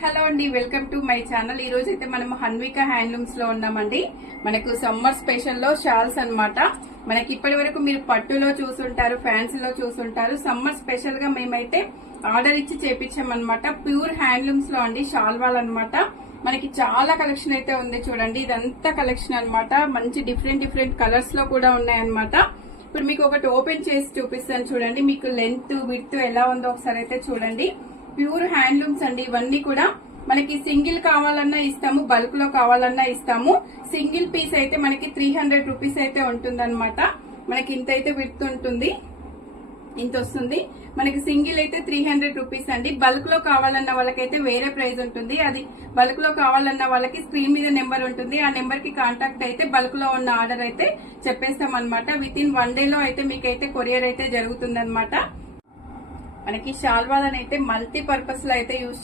Hello అండి, welcome to my channel. ఈ రోజు అయితే మనం హన్విక హ్యాండ్లూమ్స్ లో ఉన్నామండి. మనకు సమ్మర్ స్పెషల్ లో షాల్స్ అన్నమాట. మనకి ఇప్పటి వరకు మీరు పట్టులో చూసుంటారు, ఫ్యాన్సీ లో చూసుంటారు. సమ్మర్ స్పెషల్ గా మేమైతే ఆర్డర్ ఇచ్చి చేపించామన్నమాట. ప్యూర్ హ్యాండ్లూమ్స్ లో అండి, షాల్ వాల్ అన్నమాట. మనకి చాలా కలెక్షన్ అయితే ఉంది చూడండి. ఇదంతా కలెక్షన్ అన్నమాట. మంచి డిఫరెంట్ కలర్స్ లో కూడా ఉన్నాయన్నమాట. ఇప్పుడు మీకు ఒకటి ఓపెన్ చేసి చూపిస్తాను చూడండి. మీకు లెంత్ విడ్త్ ఎలా ఉందో ఒకసారి అయితే చూడండి. ప్యూర్ హ్యాండ్లూమ్స్ అండి. ఇవన్నీ కూడా మనకి సింగిల్ కావాలన్నా ఇస్తాము, బల్క్ లో కావాలన్నా ఇస్తాము. సింగిల్ పీస్ అయితే మనకి 300 రూపీస్ అయితే ఉంటుందన్నమాట. మనకి ఇంత అయితే విడ్త్ ఉంటుంది, ఇంత వస్తుంది. మనకి సింగిల్ అయితే 300 రూపీస్ అండి. బల్క్ లో కావాలన్న వాళ్ళకైతే వేరే ప్రైస్ ఉంటుంది. అది బల్క్ లో కావాలన్న వాళ్ళకి స్క్రీన్ మీద నెంబర్ ఉంటుంది. ఆ నెంబర్ కి కాంటాక్ట్ అయితే బల్క్ లో ఉన్న ఆర్డర్ అయితే చెప్పేస్తాం అనమాట. విత్ ఇన్ 1 డే లో అయితే మీకైతే కొరియర్ అయితే జరుగుతుంది అనమాట. మనకి షాల్ వాల్ అయితే మల్టీ పర్పస్ లో అయితే యూజ్